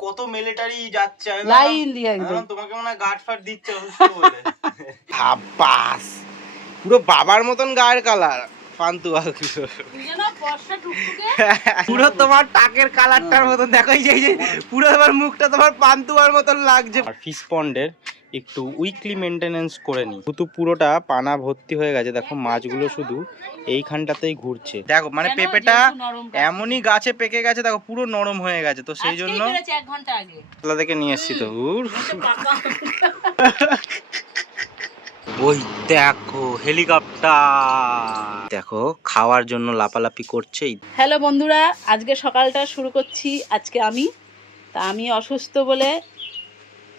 কত মিলিটারি যাচ্ছে লাইন দিয়ে একদম। তোমাকে মনে হয় গার্ড ফাট দিচ্ছে বলে। আব্বাস পুরো বাবার মতন গায়ের কালার পান্তুয়া পুরো তোমার টাকের কালারটার মতন দেখো এই যে পুরো তোমার মুখটা তোমার পান্তুয়ার মতন লাগছে। আর ফিশ পন্ডের একটু উইকলি মেনটেনেন্স করে নি শুধু পুরোটা পানা ভর্তি হয়ে গেছে দেখো মাছগুলো শুধু এইখানটাতেই ঘুরছে। দেখো মানে পেঁপেটা এমনই গাছে পেকে গেছে দেখো পুরো নরম হয়ে গেছে। তো সেই জন্য এক ঘণ্টা থেকে নিয়ে এসছি তো। ওই দেখো হেলিকপ্টার। দেখো খাওয়ার জন্য লাপালাপি করছে হ্যালো বন্ধুরা আজকে সকালটা শুরু করছি। আজকে আমি তা আমি অসুস্থ বলে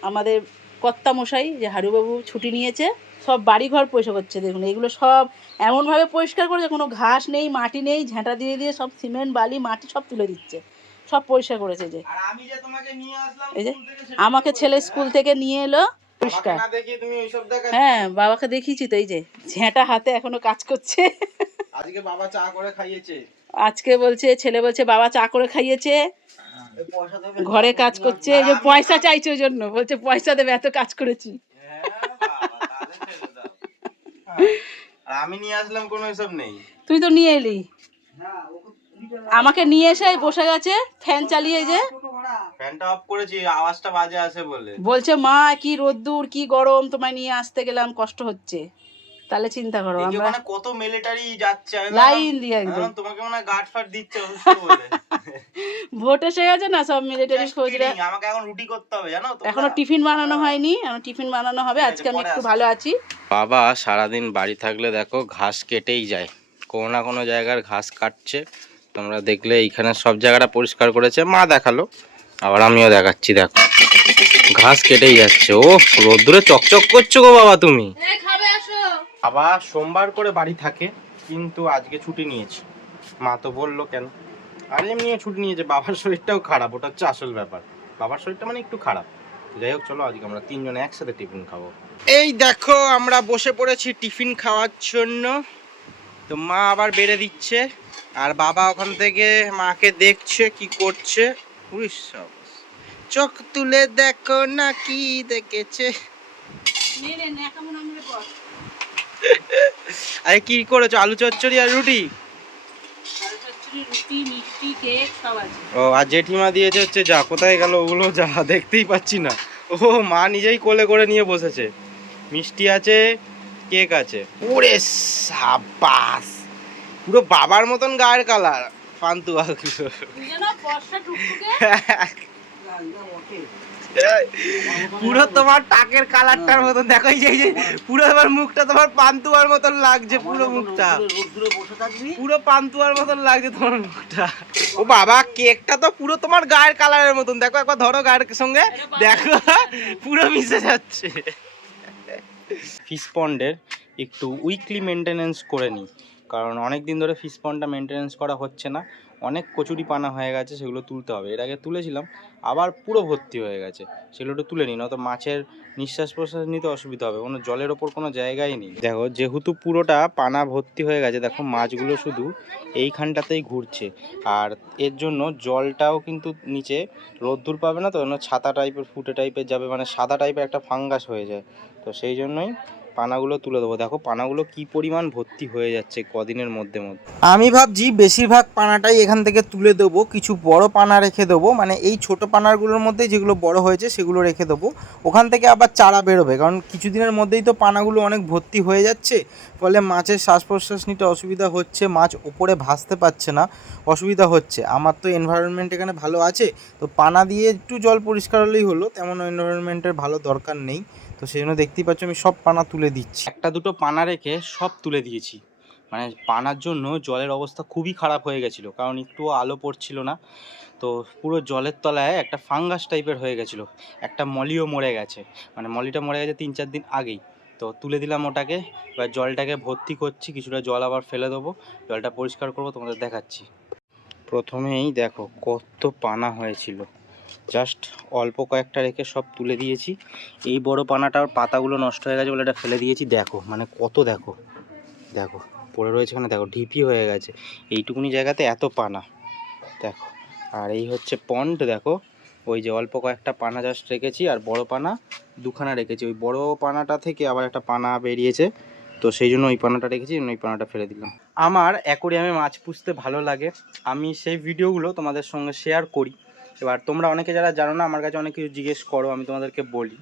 আমাদের কর্তা মশাই যে হারুবাবু ছুটি নিয়েছে সব বাড়িঘর পরিষ্কার করছে। দেখুন এগুলো সব এমনভাবে পরিষ্কার করেছে কোনো ঘাস নেই মাটি নেই ঝাঁটা দিয়ে দিয়ে সব সিমেন্ট বালি মাটি সব তুলে দিচ্ছে। সব পরিষ্কার করেছে যে। আর আমি যে তোমাকে নিয়ে আসলাম এই যে, স্কুল থেকে সেটা আমাকে ছেলে স্কুল থেকে নিয়ে এলো। পরিষ্কার। হ্যাঁ বাবাকে দেখিয়েছি তো এই যে ঝেঁটা হাতে এখনও কাজ করছে। আজকে বাবা চা করে খাইয়েছে। আজকে বলছে ছেলে বলছে বাবা চা করে খাইয়েছে। ঘরে কাজ করছে এই যে পয়সা চাইছে ওই জন্য বলছে পয়সা দেবে এত কাজ করেছি। হ্যাঁ, আমি নিয়ে আসলাম কোনো এসব নেই। তুই তো নিয়ে এলি। আমাকে নিয়ে এসে বসে গেছে ফ্যান চালিয়ে যে ফ্যানটা অফ করেছি আওয়াজটা বাজে আসে বলে। বলছে মা কি রোদ্দুর কি গরম তোমায় নিয়ে আসতে গেলাম কষ্ট হচ্ছে। তাহলে চিন্তা করো আমরা মানে কত মিলিটারি যাচ্ছে লাইন দিয়ে একদম। তোমাকে মনে গার্ড ফাট দিচ্ছে অসুস্থ বলে। ভোট এসে গেছে না সব মিলিটারি ফৌজরা? আমাকে এখন রুটি করতে হবে জানো তো এখনও টিফিন বানানো হয়নি এখন টিফিন বানানো হবে আজকে আমি একটু ভালো আছি। বাবা সারাদিন বাড়ি থাকলে দেখো ঘাস কেটেই যায়। কোনো না কোনো জায়গার ঘাস কাটছে তোমরা দেখলে এইখানে সব জায়গাটা পরিষ্কার করেছে মা দেখাল। আবার আমিও দেখাচ্ছি দেখো। ঘাস কেটেই যাচ্ছে ও রোদ্দুরে চকচক করছ গো বাবা তুমি। বাবা সোমবার করে বাড়ি থাকে কিন্তু আজকে ছুটি নিয়েছে। মা তো বলল কেন? আর এমনিও ছুটি নিয়েছে বাবার শরীরটাও খারাপ ওটা হচ্ছে আসল ব্যাপার। বাবার শরীরটা মানে একটু খারাপ। যাই হোক চলো আজকে আমরা তিনজনে একসাথে টিফিন খাব। এই দেখো আমরা বসে পড়েছি টিফিন খাওয়ার জন্য। তো মা আবার বেড়ে দিচ্ছে আর বাবা ওখান থেকে মাকে দেখছে কি করছে। উইস চোখ তুলে দেখো না কি দেখেছে। আরে কি করেছ? আলু চচ্চড়ি আর রুটি? ও আর জেঠিমা দিয়েছে হচ্ছে যা কোথায় গেল ওগুলো যা দেখতেই পাচ্ছি না। ও মা নিজেই কোলে করে নিয়ে বসেছে। মিষ্টি আছে কেক আছে। ওরে সাবাস পুরো বাবার মতন গায়ের কালার পান্তুয়া টুকটুকে পুরো তোমার টাকের কালারটার মতন দেখো এই যে পুরো তোমার মুখটা তোমার পান্তুয়ার মতন লাগছে পুরো মুখটা। পুরো পান্তুয়ার মতন লাগছে তোমার মুখটা। ও বাবা কেকটা তো পুরো তোমার গায়ের কালারের মতন। দেখো একবার ধরো গায়ের সঙ্গে। দেখো পুরো মিশে যাচ্ছে। ফিশ পন্ডের একটু উইকলি মেনটেনেন্স করে নিই। কারণ অনেক দিন ধরে ফিশ পন্ডটা মেনটেনেন্স করা হচ্ছে না। অনেক কচুরি পানা হয়ে গেছে, সেগুলো তুলতে হবে। এর আগে তুলেছিলাম, আবার পুরো ভর্তি হয়ে গেছে। সেগুলো একটু তুলে নিই, নয়তো মাছের নিঃশ্বাস প্রশ্বাস নিতে অসুবিধা হবে। কোনো জলের ওপর কোনো জায়গাই নেই। দেখো, যেহেতু পুরোটা পানা ভর্তি হয়ে গেছে, দেখো মাছগুলো শুধু এইখানটাতেই ঘুরছে। আর এর জন্য জলটাও কিন্তু নিচে রোদ্দুর পাবে না, তো ছাতা টাইপের ফুটে টাইপের যাবে। মানে সাদা টাইপের একটা ফাঙ্গাস হয়ে যায়। তো সেই জন্যই পানাগুলো তুলে দেবো। দেখো, পানাগুলো কি পরিমাণ ভর্তি হয়ে যাচ্ছে কদিনের মধ্যে মধ্যে। আমি ভাবছি বেশিরভাগ পানাটাই এখান থেকে তুলে দেবো, কিছু বড় পানা রেখে দেবো মানে এই ছোট পানাগুলোর মধ্যে যেগুলো বড় হয়েছে সেগুলো রেখে দেবো। ওখান থেকে আবার চারা বেরোবে, কারণ কিছুদিনের মধ্যেই তো পানাগুলো অনেক ভর্তি হয়ে যাচ্ছে, ফলে মাছের শ্বাস প্রশ্বাস নিতে অসুবিধা হচ্ছে, মাছ ওপরে ভাসতে পারছে না, অসুবিধা হচ্ছে। আমার তো এনভায়রনমেন্ট এখানে ভালো আছে, তো পানা দিয়ে একটু জল পরিষ্কার হলেই হলো, তেমন এনভায়রনমেন্টের ভালো দরকার নেই। তো সেই জন্য দেখতেই পাচ্ছ আমি সব পানা তুলে দিচ্ছি। একটা দুটো পানা রেখে সব তুলে দিয়েছি। মানে পানার জন্য জলের অবস্থা খুবই খারাপ হয়ে গেছিল, কারণ একটু আলো পড়ছিল না। তো পুরো জলের তলায় একটা ফাঙ্গাস টাইপের হয়ে গেছিল, একটা মলিও মরে গেছে। মানে মলিটা মরে গেছে তিন চার দিন আগেই। তো তুলে দিলাম ওটাকে, এবার জলটাকে ভর্তি করছি, কিছুটা জল আবার ফেলে দেবো। জলটা পরিষ্কার করব, তোমাদের দেখাচ্ছি। প্রথমেই দেখো কত পানা হয়েছিল। জাস্ট অল্প কয়েকটা রেখে সব তুলে দিয়েছি। এই বড় পানাটার পাতাগুলো নষ্ট হয়ে গেছে বলে এটা ফেলে দিয়েছি। দেখো মানে কত দেখো। দেখো, পড়ে রয়েছে এখানে দেখো, ঢিপি হয়ে গেছে। এইটুকুনি জায়গাতে এত পানা। দেখো, আর এই হচ্ছে পন্ড দেখো। ওই যে অল্প কয়েকটা পানা জাস্ট রেখেছি, আর বড় পানা দুখানা রেখেছি। ওই বড় পানাটা থেকে আবার একটা পানা বেরিয়েছে। তো সেই জন্য ওই পানাটা রেখেছি, ওই পানাটা ফেলে দিলাম। আমার অ্যাকোরিয়ামে মাছ পুষতে ভালো লাগে। আমি সেই ভিডিওগুলো তোমাদের সঙ্গে শেয়ার করি। এবার তোমরা অনেকে যারা জানো না, আমার কাছে অনেক কিছু জিজ্ঞেস করো, আমি তোমাদেরকে বলি।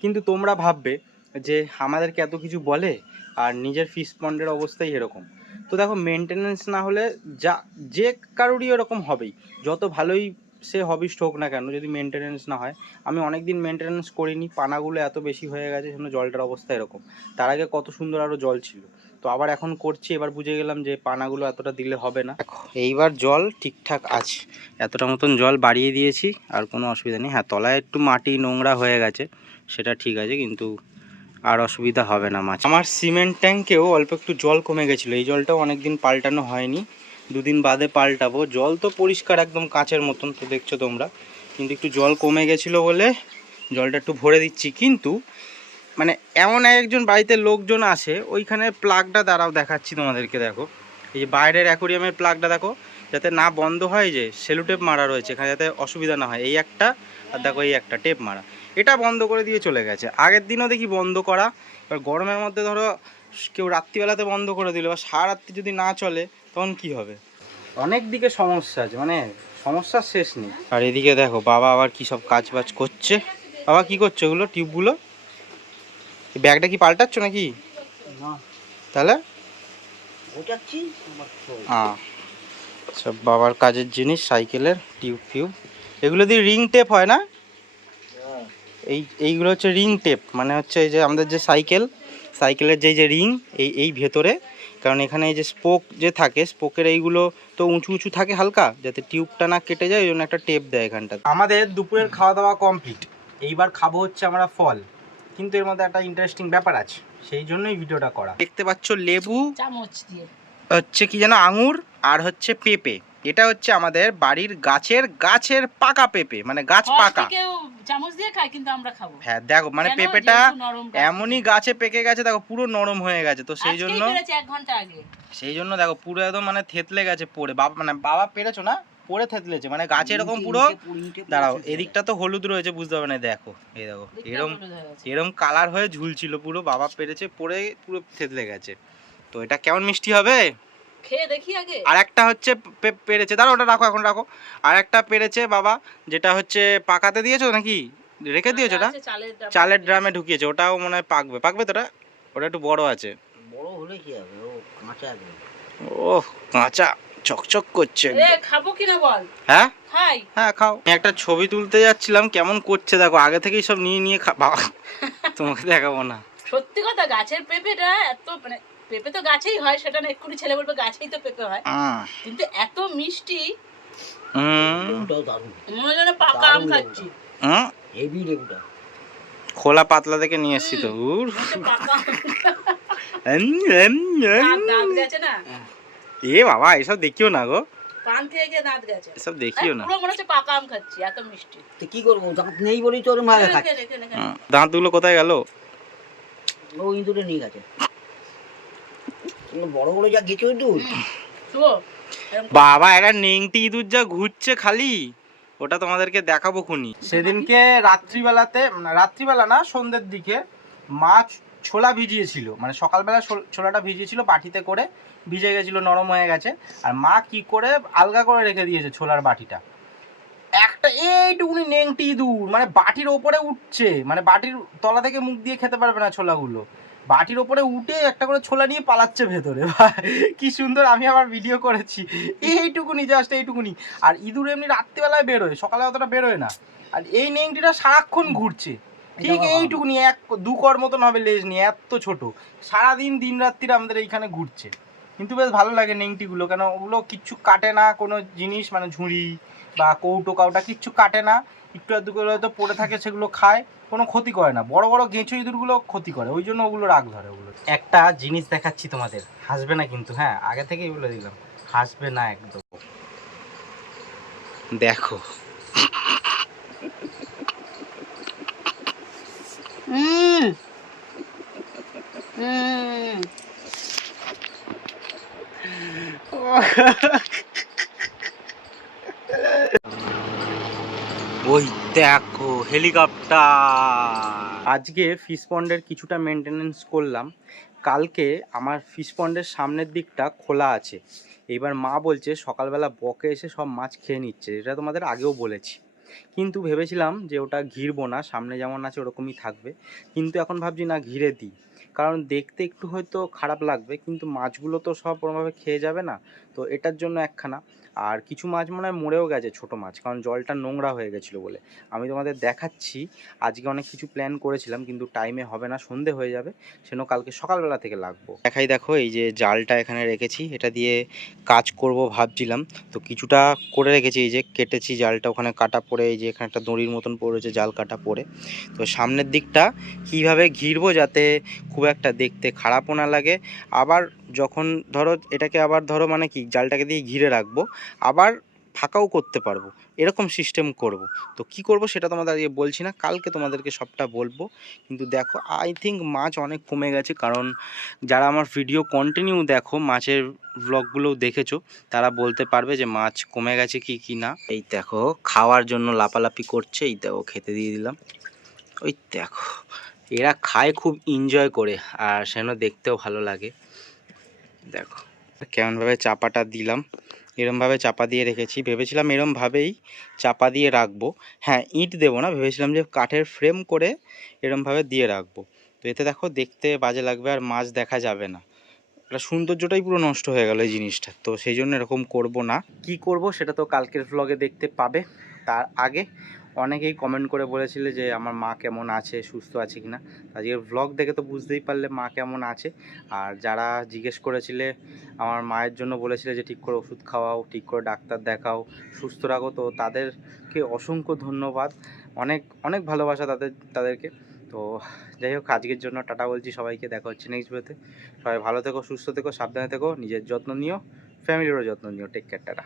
কিন্তু তোমরা ভাববে যে, আমাদেরকে এত কিছু বলে আর নিজের ফিশ পন্ডের অবস্থাই এরকম। তো দেখো মেনটেনেন্স না হলে যা, যে কারোরই এরকম হবেই। যত ভালোই সে হবিস্ট হোক না কেন, যদি মেনটেনেন্স না হয়। আমি অনেক দিন মেনটেনেন্স করিনি, পানাগুলো এত বেশি হয়ে গেছে, সেজন্য জলটার অবস্থা এরকম। তার আগে কত সুন্দর আরও জল ছিল। তো আবার এখন করছি, এবার বুঝে গেলাম যে পানাগুলো এতটা দিলে হবে না। এইবার জল ঠিকঠাক আছে। এতটা মতন জল বাড়িয়ে দিয়েছি, আর কোনো অসুবিধা নেই। হ্যাঁ তলায় একটু মাটি নোংরা হয়ে গেছে, সেটা ঠিক আছে, কিন্তু আর অসুবিধা হবে না মাছ। আমার সিমেন্ট ট্যাঙ্কেও অল্প একটু জল কমে গেছিল। এই জলটাও অনেক দিন পাল্টানো হয়নি। দুদিন বাদে পাল্টাবো। জল তো পরিষ্কার একদম কাঁচের মতন, তো দেখছ তোমরা। কিন্তু একটু জল কমে গেছিল বলে জলটা একটু ভরে দিচ্ছি। কিন্তু মানে এমন একজন বাড়িতে লোকজন আসে, ওইখানে প্লাগটা দ্বারাও দেখাচ্ছি তোমাদেরকে, দেখো। এই যে বাইরের অ্যাকোরিয়ামের প্লাগটা দেখো, যাতে না বন্ধ হয় যে সেলুটেপ মারা রয়েছে, এখানে যাতে অসুবিধা না হয়। এই একটা আর দেখো এই একটা, টেপ মারা। এটা বন্ধ করে দিয়ে চলে গেছে। আগের দিনও দেখি বন্ধ করা, এবার গরমের মধ্যে ধরো কেউ রাত্রিবেলাতে বন্ধ করে দিল, বা সারা রাত্রি যদি না চলে, তখন কি হবে? অনেক দিকে সমস্যা আছে মানে সমস্যার শেষ নেই। আর এদিকে দেখো, বাবা আবার কি সব কাজ বাজ করছে? বাবা কি করছে? ওগুলো টিউবগুলো ব্যাগটা কি পাল্টাচ্ছ নাকি? না। তাহলে? সব বাবার কাজের জিনিস সাইকেলের টিউব ফিউব। এগুলো দিয়ে রিং টেপ হয় না? এই এইগুলো হচ্ছে রিং টেপ মানে হচ্ছে এই যে আমাদের যে সাইকেল সাইকেলের যেই যে রিং এই এই ভেতরে কারণ এখানে এই যে স্পোক যে থাকে স্পোকের এইগুলো তো উঁচু উঁচু থাকে হালকা যাতে টিউবটা না কেটে যায় ওই জন্য একটা টেপ দেয় এখানটা আমাদের দুপুরের খাওয়া দাওয়া কমপ্লিট। এইবার খাব হচ্ছে আমরা ফল। কিন্তু এর মধ্যে একটা ইন্টারেস্টিং ব্যাপার আছে। সেই জন্যই ভিডিওটা করা। দেখতে পাচ্ছ লেবু চামচ দিয়ে। হচ্ছে কি যেন আঙুর আর হচ্ছে পেঁপে। এটা হচ্ছে আমাদের বাড়ির গাছের গাছের পাকা পেঁপে মানে গাছ পাকা। চামচ দিয়ে খায় কিন্তু আমরা খাব। হ্যাঁ দেখো মানে পেঁপেটা। এমনই গাছে পেকে গেছে দেখো পুরো নরম হয়ে গেছে। তো সেই জন্য সেই জন্য দেখো পুরো একদম মানে থেতলে গেছে পড়ে। বাবা মানে বাবা পেরেছ না? পড়ে থেতলেছে মানে গাছে এরকম পুরো দাঁড়াও এদিকটা তো হলুদ রয়েছে বুঝতে হবে না দেখো এই দেখো এরম। এরম কালার হয়ে ঝুলছিল পুরো বাবা পেরেছে পড়ে পুরো থেতলে গেছে। তো এটা কেমন মিষ্টি হবে? খেয়ে দেখি আগে। আর একটা হচ্ছে পেরেছে দাঁড়া ওটা রাখো এখন রাখো। আর একটা পেরেছে বাবা যেটা হচ্ছে পাকাতে দিয়েছ নাকি? রেখে দিয়েছ ওটা? চালের ড্রামে ঢুকিয়েছে ওটাও মনে হয় পাকবে পাকবে তো ওটা? ওটা একটু বড় আছে। বড় হলে কি হবে? ও কাঁচা ও কাঁচা। চকচক করছে খাব কিনা বল? হ্যাঁ? হ্যাঁ খাও। একটা ছবি তুলতে যাচ্ছিলাম কেমন করছে দেখো আগে থেকেই সব নিয়ে নিয়ে খা বাবা তোমাকে দেখাবো না। সত্যি কথা গাছের পেঁপেটা এত মানে পেঁপে তো গাছেই হয় সেটা না এক্ষুনি ছেলে বলবে গাছেই তো পেঁপে হয়। কিন্তু এত মিষ্টি মনে যেন পাকা আম খাচ্ছি। হেভি লেবুটা। খোলা পাতলা থেকে নিয়ে এসছি তো উম। গেছে না? এ বাবা এসব দেখিও না গো। খেয়ে খেয়ে দাঁত গেছে। এসব দেখিও না। পুরো মনে হচ্ছে পাকা আম খাচ্ছি এত মিষ্টি। তো কি করব? দাঁত নেই বলেই খাচ্ছে। খেলে। দাঁতগুলো কোথায় গেল? ও ইঁদুরে নিয়ে গেছে। বড় বড় যা গেছো ইঁদুর? বাবা একটা নেংটি ইঁদুর যা ঘুরছে খালি। ওটা তোমাদেরকে দেখাবো খুনি। সেদিনকে রাত্রিবেলাতে মানে রাত্রিবেলা না সন্ধ্যের দিকে মাছ ছোলা ভিজিয়েছিল মানে সকালবেলা ছোলাটা ভিজিয়েছিল, বাটিতে করে ভিজে গেছিল, নরম হয়ে গেছে। আর মা কি করে, আলগা করে রেখে দিয়েছে ছোলার বাটিটা। একটা এইটুকুনি নেংটি ইঁদুর মানে বাটির ওপরে উঠছে মানে বাটির তলা থেকে মুখ দিয়ে খেতে পারবে না ছোলাগুলো। বাটির ওপরে উঠে একটা করে ছোলা নিয়ে পালাচ্ছে ভেতরে। কি সুন্দর, আমি আবার ভিডিও করেছি। এইটুকুনি জাস্ট এইটুকুনি। আর ইঁদুর এমনি রাত্রিবেলায় বেরোয়, সকালে অতটা বেরোয় না। আর এই নেংটিটা সারাক্ষণ ঘুরছে। ঠিক বাবা। এইটুকুনি এক দু কর মতন হবে লেজ নিয়ে এত ছোট। সারাদিন দিন রাত্রির আমাদের এইখানে ঘুরছে। কিন্তু বেশ ভালো লাগে নেংটিগুলো কেন ওগুলো কিচ্ছু কাটে না কোনো জিনিস মানে ঝুড়ি বা কৌটো কাউটা কিচ্ছু কাটে না। একটু আধটু করে হয়তো পড়ে থাকে সেগুলো খায় কোনো ক্ষতি করে না। বড় বড় গেঁচো ইঁদুরগুলো ক্ষতি করে ওই জন্য ওগুলো রাগ ধরে ওগুলো। একটা জিনিস দেখাচ্ছি তোমাদের। হাসবে না কিন্তু হ্যাঁ আগে থেকেই বলে দিলাম। হাসবে না একদম। দেখো হুম। হুম। ওই দেখো হেলিকপ্টার। আজকে ফিশ পন্ডের কিছুটা মেনটেনেন্স করলাম। কালকে আমার ফিশ পন্ডের সামনের দিকটা খোলা আছে। এবার মা বলছে সকালবেলা বকে এসে সব মাছ খেয়ে নিচ্ছে এটা তোমাদের আগেও বলেছি। কিন্তু ভেবেছিলাম যে ওটা ঘিরবো না, সামনে যেমন আছে ওরকমই থাকবে। কিন্তু এখন ভাবছি না ঘিরে দিই। কারণ দেখতে একটু হয়তো খারাপ লাগবে, কিন্তু মাছগুলো তো সব ওরমভাবে খেয়ে যাবে না। তো এটার জন্য একখানা। আর কিছু মাছ মনে হয় মরেও গেছে, ছোটো মাছ, কারণ জলটা নোংরা হয়ে গেছিল বলে। আমি তোমাদের দেখাচ্ছি, আজকে অনেক কিছু প্ল্যান করেছিলাম, কিন্তু টাইমে হবে না, সন্ধে হয়ে যাবে সেন কালকে সকালবেলা থেকে লাগবো। দেখাই দেখো, এই যে জালটা এখানে রেখেছি, এটা দিয়ে কাজ করব ভাবছিলাম, তো কিছুটা করে রেখেছি, এই যে কেটেছি জালটা, ওখানে কাটা পড়ে, এই যে এখানে একটা দড়ির মতন পড়েছে জাল কাটা পড়ে। তো সামনের দিকটা কীভাবে ঘিরবো যাতে খুব একটা দেখতে খারাপও না লাগে, আবার যখন ধরো এটাকে আবার ধরো মানে কি, জালটাকে দিয়ে ঘিরে রাখব, আবার ফাঁকাও করতে পারব, এরকম সিস্টেম করব। তো কি করব সেটা তোমাদের আজকে বলছি না, কালকে তোমাদেরকে সবটা বলব। কিন্তু দেখো আই থিঙ্ক মাছ অনেক কমে গেছে, কারণ যারা আমার ভিডিও কন্টিনিউ দেখো, মাছের ব্লগগুলোও দেখেছ, তারা বলতে পারবে যে মাছ কমে গেছে কি কি না। এই দেখো, খাওয়ার জন্য লাপালাপি করছে, এই দেখো, খেতে দিয়ে দিলাম। ওই দেখো, এরা খায় খুব এনজয় করে, আর সেন দেখতেও ভালো লাগে। দেখো, কেমনভাবে চাপাটা দিলাম। এরমভাবে চাপা দিয়ে রেখেছি। ভেবেছিলাম এরমভাবেই চাপা দিয়ে রাখব। হ্যাঁ ইট দেবো না, ভেবেছিলাম যে কাঠের ফ্রেম করে এরমভাবে দিয়ে রাখব। তো এতে দেখো, দেখতে বাজে লাগবে আর মাছ দেখা যাবে না। এটা সৌন্দর্যটাই পুরো নষ্ট হয়ে গেল এই জিনিসটা। তো সেই জন্য এরকম করব না। কি করব সেটা তো কালকের ভ্লগে দেখতে পাবে। তার আগে অনেকেই কমেন্ট করে বলেছিলে যে আমার মা কেমন আছে, সুস্থ আছে কিনা। আজকের ভ্লগ দেখে তো বুঝতেই পারলে মা কেমন আছে। আর যারা জিজ্ঞেস করেছিলে, আমার মায়ের জন্য বলেছিলে যে ঠিক করে ওষুধ খাওয়াও, ঠিক করে ডাক্তার দেখাও, সুস্থ রাখো, তো তাদেরকে অসংখ্য ধন্যবাদ। অনেক অনেক ভালোবাসা তাদের, তাদেরকে। তো যাই হোক, আজকের জন্য টাটা বলছি, সবাইকে দেখা হচ্ছে নেক্সট ভিডিওতে সবাই ভালো থেকো, সুস্থ থেকো, সাবধানে থেকো, নিজের যত্ন নিও ফ্যামিলিরও যত্ন নিও টেক কেয়ার টাটা।